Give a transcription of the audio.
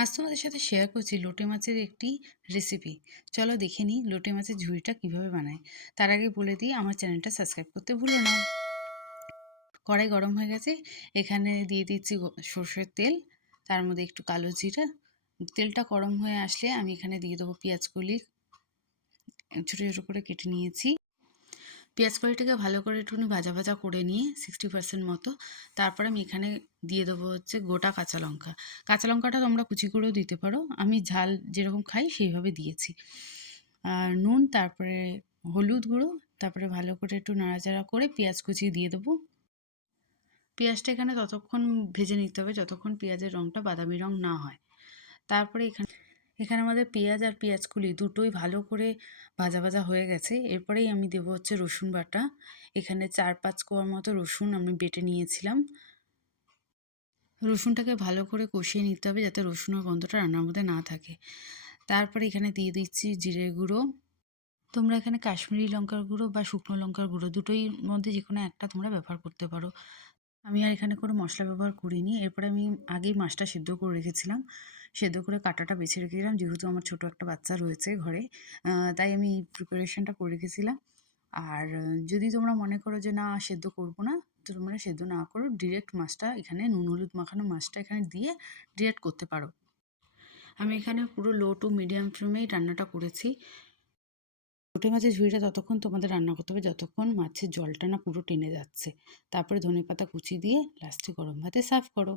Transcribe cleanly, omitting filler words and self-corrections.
আজ তোমাদের সাথে শেয়ার করছি লোটে মাছের একটি রেসিপি। চলো দেখে নিই লোটে মাছের ঝুড়িটা কিভাবে বানায়। তার আগে বলে দিই আমার চ্যানেলটা সাবস্ক্রাইব করতে ভুলো না। কড়াই গরম হয়ে গেছে, এখানে দিয়ে দিচ্ছি সর্ষের তেল, তার মধ্যে একটু কালো জিরা। তেলটা গরম হয়ে আসলে আমি এখানে দিয়ে দেবো পেঁয়াজকলি, ছোটো ছোটো করে কেটে নিয়েছি। পেঁয়াজ কলিটাকে ভালো করে একটুখানি ভাজা ভাজা করে নিয়ে 60% মতো, তারপরে আমি এখানে দিয়ে দেবো হচ্ছে গোটা কাঁচা লঙ্কা। কাঁচা লঙ্কাটা তোমরা কুচি করেও দিতে পারো, আমি ঝাল যেরকম খাই সেইভাবে দিয়েছি। আর নুন, তারপরে হলুদ গুঁড়ো, তারপরে ভালো করে একটু নাড়াচাড়া করে পেঁয়াজ কুচি দিয়ে দেবো। পেঁয়াজটা এখানে ততক্ষণ ভেজে নিতে হবে যতক্ষণ পেঁয়াজের রঙটা বাদামি রঙ না হয়। তারপরে এখানে এখানে আমাদের পেঁয়াজ আর পেঁয়াজকলি দুটোই ভালো করে ভাজা ভাজা হয়ে গেছে। এরপরেই আমি দেবো হচ্ছে রসুন বাটা। এখানে 4-5 কোয়া মতো রসুন আমি বেটে নিয়েছিলাম। রসুনটাকে ভালো করে কষিয়ে নিতে হবে যাতে রসুনের গন্ধটা রান্নার মধ্যে না থাকে। তারপরে এখানে দিয়ে দিচ্ছি জিরের গুঁড়ো। তোমরা এখানে কাশ্মীরি লঙ্কার গুঁড়ো বা শুকনো লঙ্কার গুঁড়ো দুটোই মধ্যে যে কোনো একটা তোমরা ব্যবহার করতে পারো। আমি আর এখানে কোনো মশলা ব্যবহার করিনি। এরপরে আমি আগেই মাছটা সিদ্ধ করে রেখেছিলাম। সেদ্ধ করে কাঁটাটা বেছে রেখেছিলাম যেহেতু আমার ছোটো একটা বাচ্চা রয়েছে ঘরে। তাই আমি এই প্রিপারেশনটা করে রেখেছিলাম। আর যদি তোমরা মনে করো যে না সেদ্ধ করব না, তো তোমরা সেদ্ধ না করো, ডিরেক্ট মাছটা এখানে নুন হলুদ মাখানো মাছটা এখানে দিয়ে ডিরেক্ট করতে পারো। আমি এখানে পুরো লো টু মিডিয়াম ফ্লেমেই রান্নাটা করেছি। লোটে মাছের ঝুড়িটা ততক্ষণ তোমাদের রান্না করতে হবে যতক্ষণ মাছের জলটা না পুরো টেনে যাচ্ছে। তারপরে ধনেপাতা কুচি দিয়ে লাস্টে গরম ভাতে সার্ভ করো।